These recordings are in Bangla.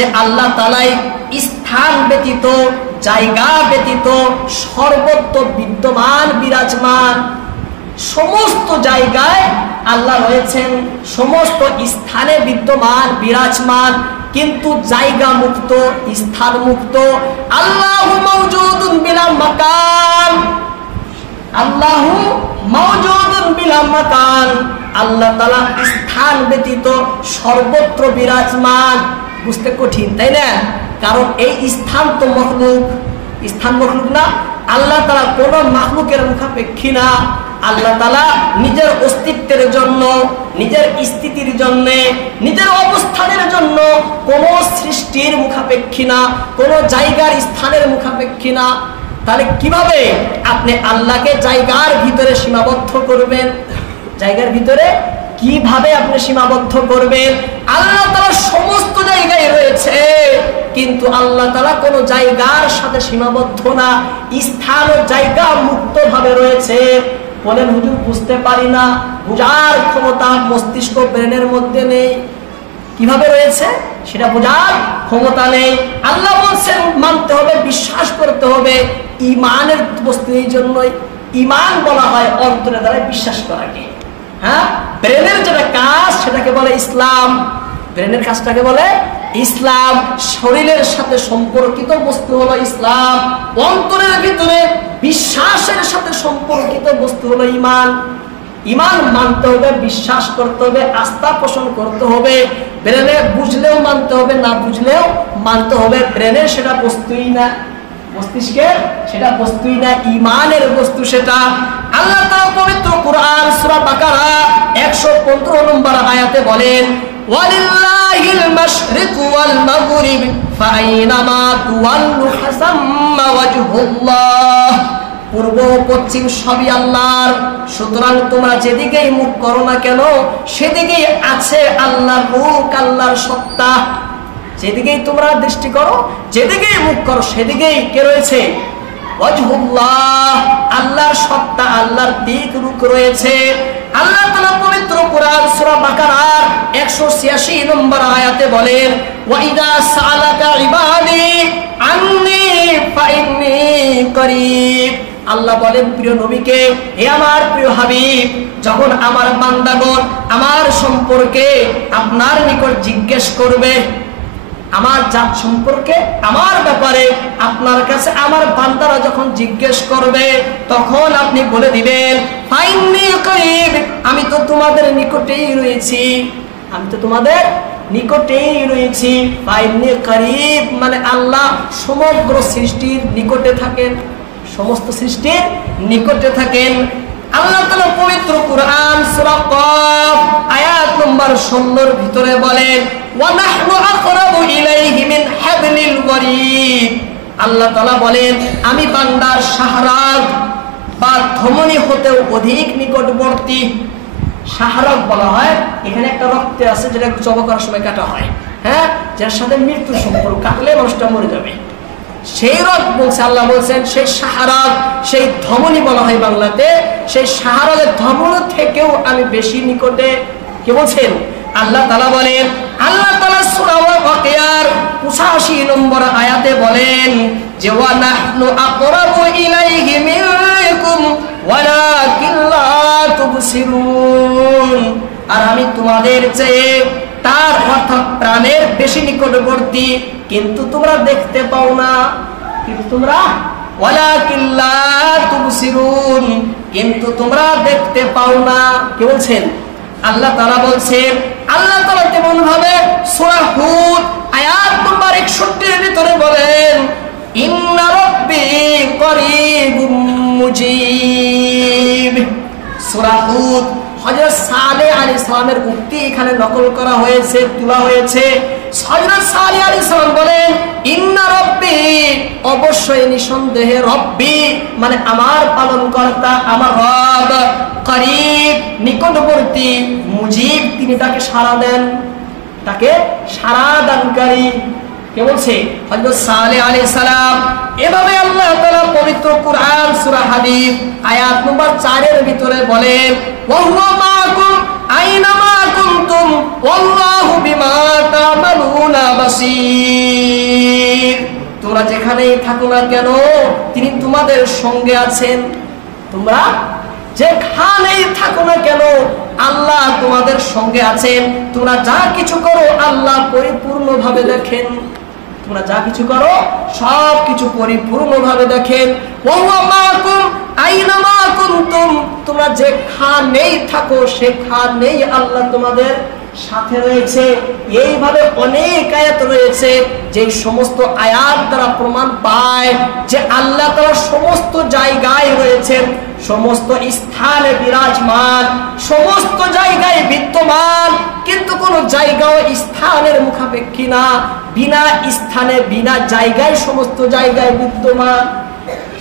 যে আল্লাহ তাআলাই স্থান ব্যতীত, জায়গা ব্যতীত সর্বত্র বিদ্যমান, বিরাজমান। সমস্ত জায়গায় আল্লাহ রয়েছেন, সমস্ত স্থানে বিদ্যমান, বিরাজমান, কিন্তু জায়গা মুক্ত, স্থান মুক্ত। আল্লাহু মাওজুদুন বিলা মাকান, আল্লাহু মাওজুদুন বিলা মাকান। আল্লাহ তাআলা স্থান ব্যতীত সর্বত্র বিরাজমান। বুঝতে কঠিন, তাই না? কারণ এই স্থান তো মখলুক, স্থান মখলুক না। আল্লাহ তাআলা কোন মাখলুকের মুখাপেক্ষী না। আল্লাহ তাআলা নিজের অস্তিত্বের জন্য, নিজের স্থিতির জন্য, নিজের অবস্থানের জন্য কোন সৃষ্টির মুখাপেক্ষী না, কোন জায়গার স্থানের মুখাপেক্ষী না। তাহলে কিভাবে আপনি আল্লাহকে জায়গার ভিতরে সীমাবদ্ধ করবেন? জায়গার ভিতরে কিভাবে আপনি সীমাবদ্ধ করবেন? আল্লাহ তাআলা সমস্ত জায়গায় রয়েছে, কিন্তু আল্লাহ তাআলা কোন জায়গার সাথে সীমাবদ্ধ না, স্থান ও জায়গা মুক্ত ভাবে রয়েছে। বলেন হুজুর বুঝতে পারি না, বোঝার ক্ষমতা মস্তিষ্ক ব্রেনের মধ্যে নেই। কিভাবে রয়েছে সেটা বোঝার ক্ষমতা নেই। আল্লাহ বলছেন মানতে হবে, বিশ্বাস করতে হবে। ঈমানের বস্তু, এই জন্যই ঈমান বলা হয় অন্তরে দ্বারা বিশ্বাস করাকে। হ্যাঁ, ব্রেনের যেটা কাজ সেটাকে বলে ইসলাম। ব্রেনের কাজটাকে বলে ইসলাম। শরীরের সাথে সম্পর্কিত বস্তু হলো ইসলাম। অন্তরের ভিতরে বিশ্বাসের সাথে সম্পর্কিত বস্তু হলো ঈমান। ঈমান মানতে হবে, বিশ্বাস করতে হবে, আস্থা পোষণ করতে হবে। ব্রেনে বুঝলেও মানতে হবে, না বুঝলেও মানতে হবে। ব্রেনের সেটা বস্তুই না, মস্তিষ্কের সেটা বস্তুই না, ঈমানের বস্তু সেটা। আল্লাহ তাআলা পবিত্র কুরআন সূরা বাকারা 115 নম্বর আয়াতে বলেন, ওয়ালিল্লাহিল মাশরিকু ওয়াল মাগরিব ফাআইনামা তুওয়াল্লু ফাসাম্মা ওয়াজহুল্লাহ। পূর্ব পশ্চিম সবই আল্লাহর, সুতরাং তোমরা যেদিকেই মুখ করো না কেন সেদিকেই আছে আল্লাহর মুখ, আল্লাহর সত্তা। যেদিকেই তোমরা দৃষ্টি করো, যেদিকেই মুখ করো সেদিকেই কে রয়েছে? ওয়াজহুল্লাহ, আল্লাহর সত্তা, আল্লাহর দিক রূপ রয়েছে। আল্লাহ তাআলা পবিত্র কুরআন সূরা বাকারার 186 নম্বর আয়াতে বলেন, ওয়া ইযা সাআলাকা ইবাদি আন্নী ফাইন্নী করিব। আল্লাহ বলেন প্রিয় নবীকে, হে আমার প্রিয় হাবিব, যখন আমার বান্দাগণ আমার সম্পর্কে আপনার নিকট জিজ্ঞেস করবে, আমার জাত সম্পর্কে, আমার ব্যাপারে আপনার কাছে আমার বান্দারা যখন জিজ্ঞেস করবে, তখন আপনি বলে দিবেন ফাইন্নী করিব, আমি তো তোমাদের নিকটেই রয়েছি, আমি তো তোমাদের নিকটেই রয়েছি। ফাইন্নী করিব মানে আল্লাহ সমগ্র সৃষ্টির নিকটে থাকেন, সমস্ত সৃষ্টির নিকটে থাকেন। আল্লাহ তাআলা পবিত্র কুরআন সূরা কফ আয়াত নম্বর 16 এর ভিতরে বলেন, ওয়া নাহনু আকরাবু ইলাইহি মিন হাবলিল ওয়ারিদ। আল্লাহ তাআলা বলেন আমি বান্দার শাহরাগ বা ধমনী হতেও অধিক নিকটবর্তী। শাহরাগ বলা হয়, এখানে একটা রক্ত আছে যেটা জবা করার সময় কাটা হয়, হ্যাঁ, যার সাথে মৃত্যুর সম্পর্ক, কাটলে মানুষটা মরে যাবে, সেই রক বলছে। আল্লাহ বলছেন সেই শাহরাগ, সেই ধমনী বলা হয় বাংলাতে, সেই শাহরাগের ধমনী থেকেও আমি বেশি নিকটে। কে বলছেন? আল্লাহ তাআলা বলেন। আল্লাহ তাআলা সূরা ওয়াকিয়ার 85 নম্বর আয়াতে বলেন যে, ওয়া নাহনু আকরাবু ইলাইহি মিনকুম ওয়ালাকিন লা তুবসিরুন। আর আমি তোমাদের চেয়ে তার অর্থাৎ প্রাণের বেশি নিকটবর্তী, কিন্তু তোমরা দেখতে পাও না। কিন্তু তোমরা ওয়ালাকিন লা তুবসিরুন, কিন্তু তোমরা দেখতে পাও না। কে বলছেন? আল্লাহ তাআলা বলছেন। আল্লাহ তাআলা তেমন ভাবে সূরা হুদ আয়াত নম্বর 61 এর ভিতরে বলেন, ইন্না রাব্বি করিবুম মুজিব। সূরা হুদ হযরত সালেহ আলাইহিস সালামের উক্তি এখানে নকল করা হয়েছে, তোলা হয়েছে। হযরত সালেহ আলাইহিস সালাম বলেন, ইন্না রাব্বি, অবশ্যই নিঃসন্দেহে, রব্বি মানে আমার পালনকর্তা, আমার রব, করিব নিকটবর্তী, মুজিব তিনি তাকে সাড়া দেন, তাকে সাড়া দানকারী। কে বলছে? হযরত সালেহ আলাইহিস সালাম। এভাবে আল্লাহ তাআলা পবিত্র কুরআন সূরা হাদীদ আয়াত নম্বর 4 এর ভিতরে বলেন, ওয়া হুয়া মাআকুম আইনামা কুনতুম ওয়াল্লাহু বিমা তা'মালুনা বাসীর। তোমরা যেখানেই থাকো না কেন তিনি তোমাদের সঙ্গে আছেন। তোমরা যেখানেই থাকো না কেন আল্লাহ তোমাদের সঙ্গে আছেন। তোমরা যা কিছু করো আল্লাহ পরিপূর্ণভাবে দেখেন। তোমরা যা কিছু করো সব কিছু পরিপূর্ণভাবে দেখেন। তোমরা যেখানেই থাকো সেখানেই আল্লাহ তোমাদের সাথে রয়েছে। এইভাবে অনেক আয়াত রয়েছে যে সমস্ত আয়াত দ্বারা প্রমাণ পায় যে আল্লাহ তাআলা সমস্ত জায়গায় রয়েছেন, সমস্ত স্থানে বিরাজমান, সমস্ত জায়গায় বিদ্যমান, কিন্তু কোন জায়গা ও স্থানের মুখাপেক্ষী না। বিনা স্থানে বিনা জায়গায় সমস্ত জায়গায় বিদ্যমান,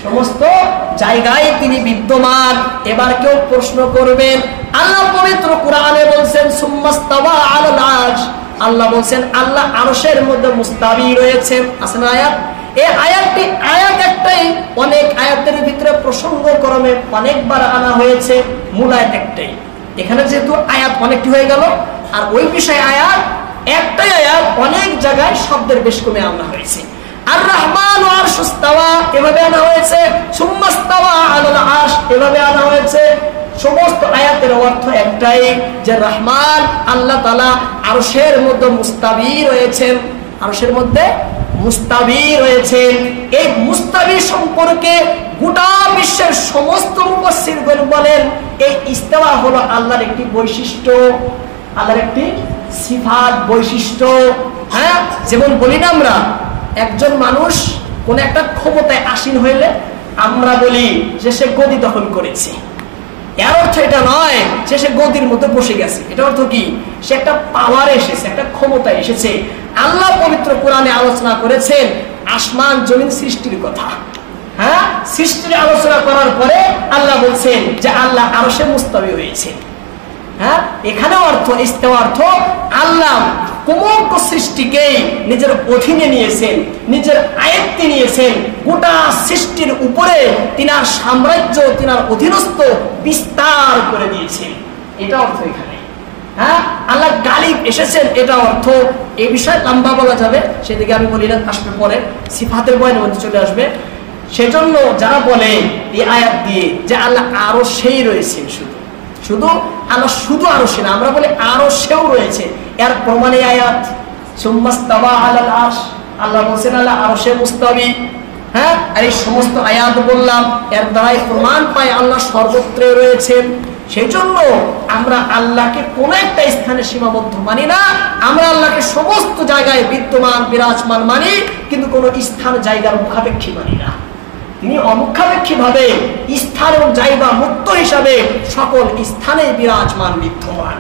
সমস্ত জায়গায় তিনি বিদ্যমান। এবার কেউ প্রশ্ন করবেন, আল্লাহ পবিত্র কোরআনে বলছেন সুম্মাস্তাওয়া আলাল আরশ। আল্লাহ বলছেন আল্লাহ আরশের মধ্যে মুস্তাবি রয়েছেন। আছে না আয়াত? এই আয়াতটি আয়াত একটাই, অনেক আয়াতের ভিতরে প্রসঙ্গ ক্রমে অনেকবার আনা হয়েছে, মূল আয়াত একটাই। এখানে যেহেতু আয়াত অনেকটি হয়ে গেল, আর ওই বিষয়ে আয়াত একটাই আয়াত, অনেক জায়গায় শব্দের বেশ কমে আনা হয়েছে। আর রহমান আরশুস্তাওয়া এভাবে আনা হয়েছে, সুম্মাস্তাওয়া আলাল আরশ এভাবে আনা হয়েছে। সমস্ত আয়াতের অর্থ একটাই যে রহমান আল্লাহ তাআলা আরশের মধ্যে মুস্তাবি রয়েছেন, আরশের মধ্যে মুস্তাবি রয়েছেন। এই মুস্তাবি সম্পর্কে গোটা বিশ্বের সমস্ত মুফাসসিরগণ বলেন এই ইস্তাওয়া হলো আল্লাহর একটি বৈশিষ্ট্য, আল্লাহর একটি সিফাত বৈশিষ্ট্য। হ্যাঁ, যেমন বলি না আমরা একজন মানুষ কোন একটা ক্ষমতায় আসীন হইলে আমরা বলি যে সে গদি দখল করেছে। এর অর্থ এটা নয় যে সে গদির মধ্যে বসে গেছে। এটা অর্থ কি? সে একটা পাওয়ার এসেছে, একটা ক্ষমতা এসেছে। আল্লাহ পবিত্র কোরআনে আলোচনা করেছেন আসমান জমিন সৃষ্টির কথা। হ্যাঁ, সৃষ্টির আলোচনা করার পরে আল্লাহ বলছেন যে আল্লাহ আরশে মুস্তাবি হয়েছে। হ্যাঁ, এখানে অর্থ ইস্তাওয়া অর্থ আল্লাহ সমগ্র সৃষ্টিকে নিজের অধীনে নিয়েছেন, নিজের আয়ত্তে নিয়েছেন। গোটা সৃষ্টির উপরে তিনার সাম্রাজ্য, তিনার অধীনস্থ বিস্তার করে দিয়েছেন। এটা অর্থ এখানে। হ্যাঁ, আল্লাহ গালিব এসেছেন, এটা অর্থ। এই বিষয়ে লম্বা বলা যাবে, সেদিকে আমি বলি না, আসবে পরে সিফাতের বয়ানের মধ্যে চলে আসবে। সেজন্য যারা বলে এই আয়াত দিয়ে যে আল্লাহ আরো সেই রয়েছেন, শুধু আল্লাহ শুধু আরশে না, আমরা বলি আরশেও রয়েছে, এর প্রমাণ এই আয়াত সুম্মাস্তাওয়া আলাল আরশ। আল্লাহ বলেন আল্লাহ আরশে মুস্তাবি। হ্যাঁ, আর এই সমস্ত আয়াত বললাম এর দ্বারাই প্রমাণ পায় আল্লাহ সর্বত্র রয়েছেন। সেই জন্য আমরা আল্লাহকে কোন একটা স্থানে সীমাবদ্ধ মানি না, আমরা আল্লাহকে সমস্ত জায়গায় বিদ্যমান বিরাজমান মানি, কিন্তু কোন স্থান জায়গার মুখাপেক্ষী মানি না। তিনি অমুখাপেক্ষী ভাবে স্থান এবং জায়গা মুক্ত হিসাবে সকল স্থানে বিরাজমান বিদ্যমান।